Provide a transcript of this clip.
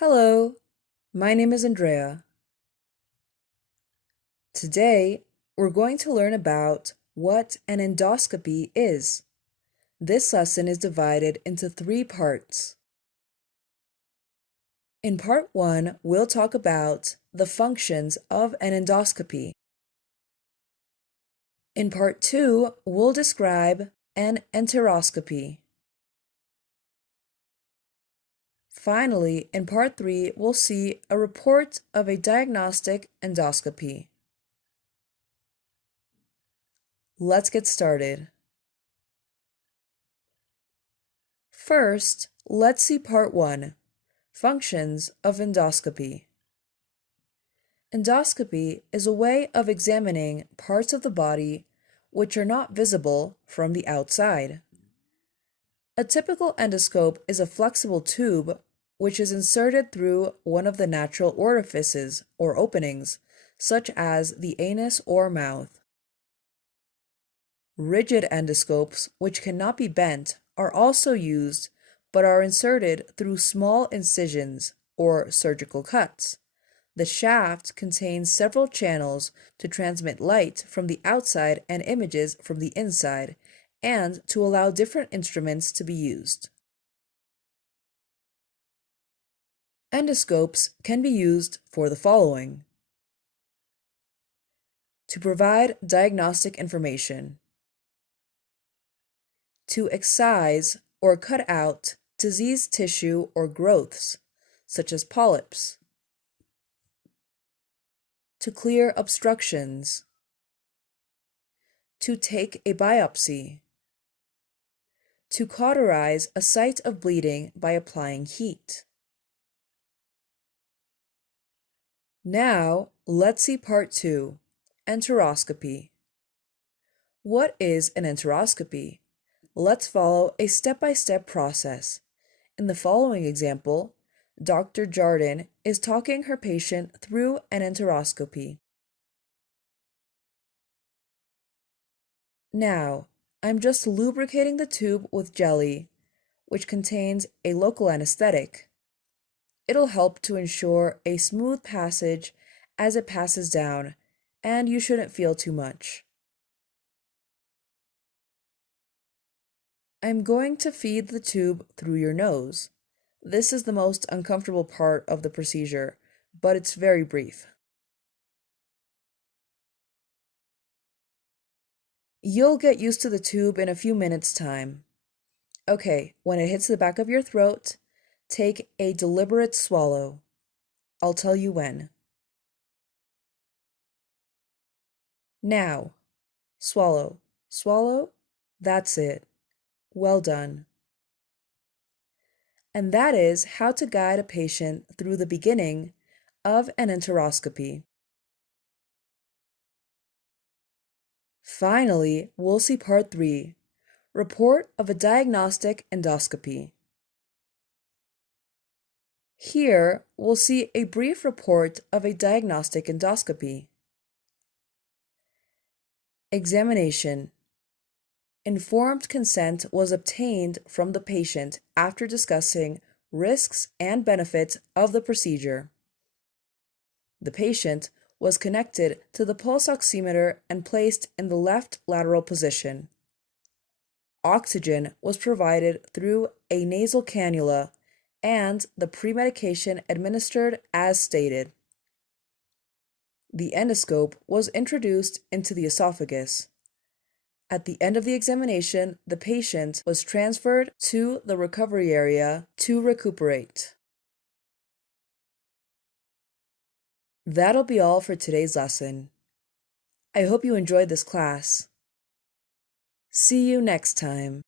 Hello, my name is Andrea. Today, we're going to learn about what an endoscopy is. This lesson is divided into 3 parts. In part 1, we'll talk about the functions of an endoscopy. In part 2, we'll describe an enteroscopy. Finally, in part 3, we'll see a report of a diagnostic endoscopy. Let's get started. First, let's see part 1, Functions of Endoscopy. Endoscopy is a way of examining parts of the body which are not visible from the outside. A typical endoscope is a flexible tube which is inserted through one of the natural orifices or openings, such as the anus or mouth. Rigid endoscopes, which cannot be bent, are also used but are inserted through small incisions or surgical cuts. The shaft contains several channels to transmit light from the outside and images from the inside, and to allow different instruments to be used. Endoscopes can be used for the following: to provide diagnostic information, to excise or cut out diseased tissue or growths, such as polyps, to clear obstructions, to take a biopsy, to cauterize a site of bleeding by applying heat. Now, let's see part 2, Enteroscopy. What is an enteroscopy? Let's follow a step-by-step process. In the following example, Dr. Jardin is talking her patient through an enteroscopy. Now, I'm just lubricating the tube with jelly, which contains a local anesthetic. It'll help to ensure a smooth passage as it passes down, and you shouldn't feel too much. I'm going to feed the tube through your nose. This is the most uncomfortable part of the procedure, but it's very brief. You'll get used to the tube in a few minutes' time. Okay, when it hits the back of your throat, take a deliberate swallow. I'll tell you when. Now, swallow, swallow. That's it. Well done. And that is how to guide a patient through the beginning of an enteroscopy. Finally, we'll see part 3, Report of a Diagnostic Endoscopy. Here, we'll see a brief report of a diagnostic endoscopy. Examination. Informed consent was obtained from the patient after discussing risks and benefits of the procedure. The patient was connected to the pulse oximeter and placed in the left lateral position. Oxygen was provided through a nasal cannula and the pre-medication administered as stated. The endoscope was introduced into the esophagus. At the end of the examination, the patient was transferred to the recovery area to recuperate. That'll be all for today's lesson. I hope you enjoyed this class. See you next time.